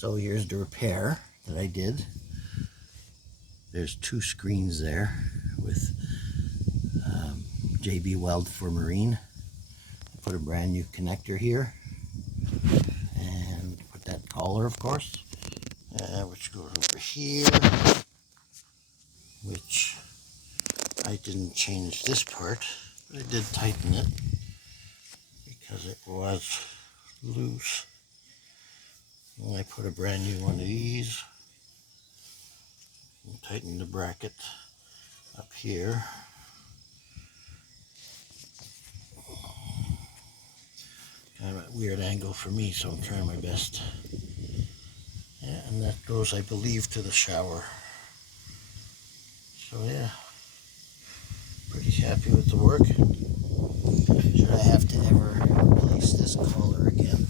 So here's the repair that I did. There's two screens there with JB Weld for marine. I put a brand new connector here and put that collar, of course, which goes over here, which I didn't change this part, but I did tighten it because it was loose. And I put a brand new one of these and tighten the bracket up here. Kind of a weird angle for me, so I'm trying my best. Yeah, and that goes, I believe, to the shower. So yeah, pretty happy with the work. Should I have to ever replace this collar again,